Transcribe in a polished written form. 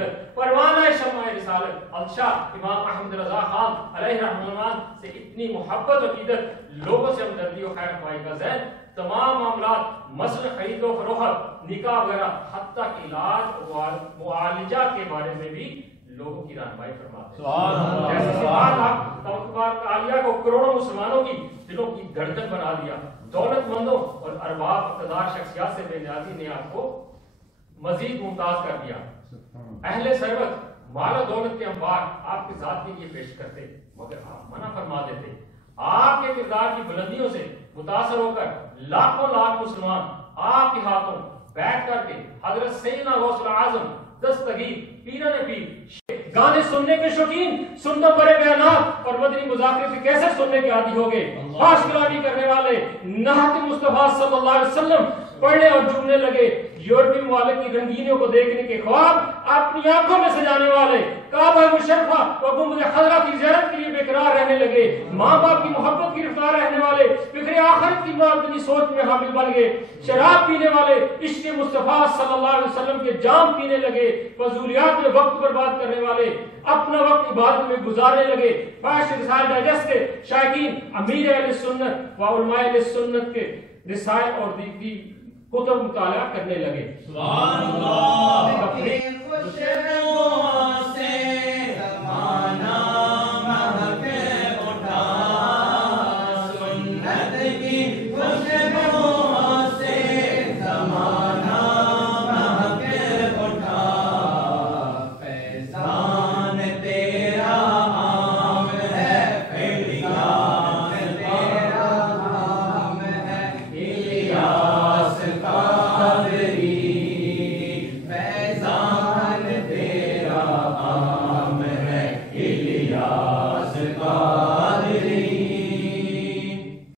फजीलत, परवाना शम्मा रिसालत अल्शाह इमाम अहमद रजा खान अलैहि रहमान से इतनी मोहब्बत अकीदत, लोगों से हमदर्दी और खैर ख्वाही का ज़हन, तमाम मामलात मसल खरीदो फरोख्त, निकाह वगैरह, हत्ता कि इलाज मुआलिजा के बारे में भी लोगों की रहनुमाई फरमाते हैं। जैसे सिफात आप आलिया को करोड़ों मुसलमानों की दिलों की धड़कन बना दिया, दौलतमंदों और अरबाब इक़्तिदार शख्सियत से बेनियाज़ी ने आपको मजीद मुमताज कर दिया। अहले सरवत माल दौलत के अंबार आपकी जात के लिए पेश करते, मगर आप मना फरमा देते। आपके किरदार की बुलंदियों से मुतासर होकर लाखों लाख मुसलमान आपके हाथों बैठ करके हजरत सैयदना गौसुल आजम दस्तगीर पीरन पीर गाने सुनने के शौकीन, सुनते बड़े बयानात और मदनी मुज़ाकिर के कैसे सुनने के आदी हो गए। खास कलामी करने वाले नहत मुस्तफा सल्लल्लाहु अलैहि वसल्लम पढ़ने और झूमने लगे। यूरोपीय ममालिक की रंगीनियों को देखने के ख्वाब अपनी आंखों में सजाने वाले, काबा मुशर्रफा व गुंबद खज़रा की ज़ियारत के लिए बेकरार रहने लगे। माँ बाप की मोहब्बत की गिरफ्तार रहने वाले फिक्र आखिरत की मुआदनी सोच में हामिल बन गए। शराब पीने वाले इश्क़ मुस्तफा सल्लल्लाहु अलैहि वसल्लम के जाम पीने लगे। फजूलियात में वक्त बर्बाद करने वाले अपना वक्त इबादत में गुजारने लगे। फाश रिसाल डाइजेस्ट के शायकीन अमीर अहले सुन्नत व उलमाए अहले सुन्नत के रिसाल और दीगी कुतुब मुताला करने लगे। सुभान अल्लाह।